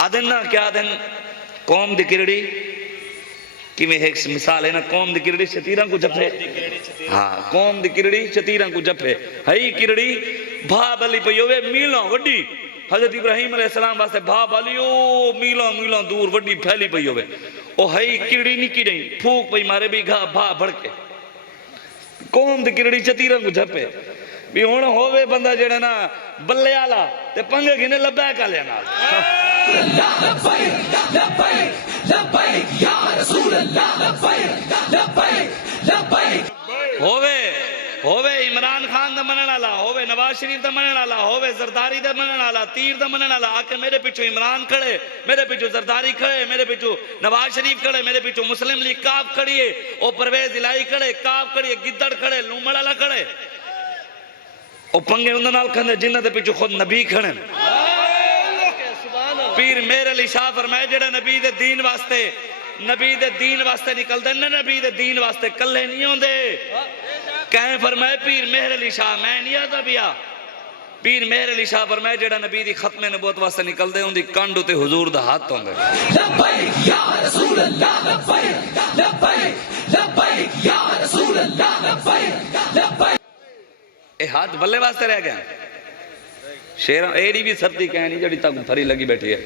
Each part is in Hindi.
आदन ना क्या आदन कौम दी किरड़ी कि में एक मिसाल है ना, कौम दी किरड़ी शतीरा को जफे। हाँ, कौम दी किरड़ी शतीरा को जफे। हई किरड़ी भा बली पई होवे मीलों वड्डी। हजरत इब्राहिम अलैहिस्सलाम वास्ते भा बलियो मीलों मीलों दूर वड्डी फैली पई होवे। ओ हई किरड़ी निकी नहीं फूक पई मारे भी घा भा भड़के। कौम दी किरड़ी शतीरा को जफे भी हुण होवे बंदा जेड़ा ना बल्ले आला ते पंगे घिने लब्बा काले नाल। होवे होवे इमरान खान दा मनण वाला, होवे नवाज शरीफ दा मनण वाला, होवे जरदारी दा मनण वाला, तीर दा मनण वाला, आके मेरे पिछू इमरान खड़े, मेरे पिछू जरदारी खड़े, मेरे पिछू नवाज शरीफ खड़े, मेरे पिछू मुस्लिम लीग काफ खड़ी है, ओ परवेज इलाही खड़े, काफ खड़ी है, गिद्दड़ खड़े, लूमड़ वाला खड़े। ओ पंगे उन्हां नाल खंदे जिन्हां दे पिछू खुद नबी खड़े। पीर मेर अली शाह फरमाए जेड़ा नबी दे दीन वास्ते निकलदे ने, नबी दे दीन वास्ते कल्ले नहीं होंदे। कहें फरमाए पीर मेहर अली शाह, मैं नहीं आता पिया। पीर मेहर अली शाह फरमाए जेड़ा नबी दी खत्मे नबूवत वास्ते निकलदे उनदी कंड उते हुजूर दा हाथ होंदे। लब्बैक या रसूल अल्लाह, लब्बैक लब्बैक लब्बैक या रसूल अल्लाह, लब्बैक लब्बैक। ए हाथ बल्ले वास्ते रह गया। शेर एड़ी भी सर्दी कहनी जड़ी तक थरी लगी बैठी है।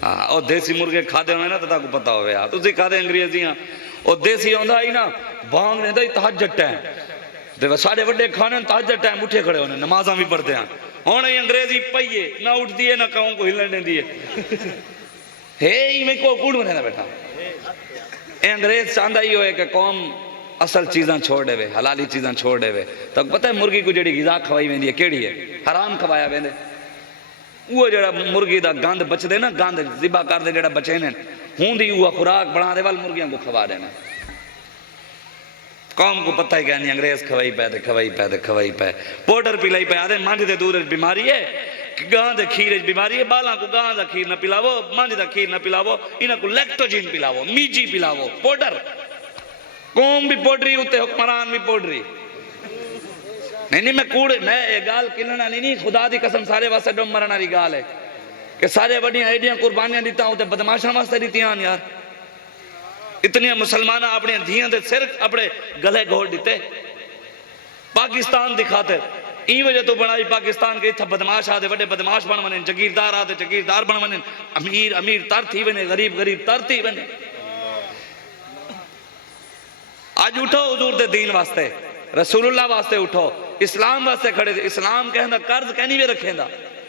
हाँ, और देसी मुर्गे खादे होने ना तो ताकू पता होवे यार, तुसी खादे अंग्रेजियां और देसी आंदा ही ना बांग ने दा तहज्जुद टाइम ते साडे वड्डे खाने तहज्जुद टाइम उठे खड़े होने, नमाज़ां भी पढ़दे हैं। हुण ये अंग्रेजी पईए ना उठदी है ना कहूं को हिलन देंदी है। हे ई में को कूड़ बने बैठा। ए अंग्रेज चांदा ही होए कि कौम असल चीज़ां छोड़ देवे, हलाली चीज़ां छोड़ देवे। तो पता है मुर्गी को जेड़ी ग़िज़ा खवाई वेंदी है केड़ी है? हराम खवाया वेंदे। वो जड़ा मुर्गी दा गंद बचदे ना, गंद ज़िबा करदे जेड़ा बचे ने हुंदी वो खुराक बना दे वाल मुर्गियां को खवा देना। कौम को पता ही कहनी अंग्रेज खवाई पे खवाई पे खवाई पे पाउडर पिलाई पे आदे मंझ दे दूध बीमारी है, गां दे खीर बीमारी है। बाला को गां दा खीर ना पिलावो, मंझ दा खीर ना पिलावो, इन्हां को लैक्टोजिन पिलावो, मीजी पिलावो, पाउडर। कौम भी पाउडरी उत्ते हुक्मरान भी पाउडरी। नहीं मैं कूड़ मैं ये गाल किलना नहीं, खुदा दी कसम सारे वास्ते डोम मरण वाली गाल है कि सारे बड़ियां एडियां कुर्बानियां दिता उते बदमाशां वास्ते दित्तियां यार। इतनियां मुसलमान अपने धियां दे सिर अपने गले घोड़ दिते पाकिस्तान दी खातिर। ई वजह तो बनाई पाकिस्तान के इत्थे बदमाश आदे वड्डे बदमाश बन वने, जागीरदार आदे जागीरदार बन वने, अमीर अमीर तर थी वने, गरीब गरीब तर थी वने। आज उठो हुजूर दे दीन वास्ते, रसूलुल्लाह वास्ते उठो, इस्लाम वास्ते खड़े। इस्लाम कहंदा कर्ज कहनी वे रखेंदा।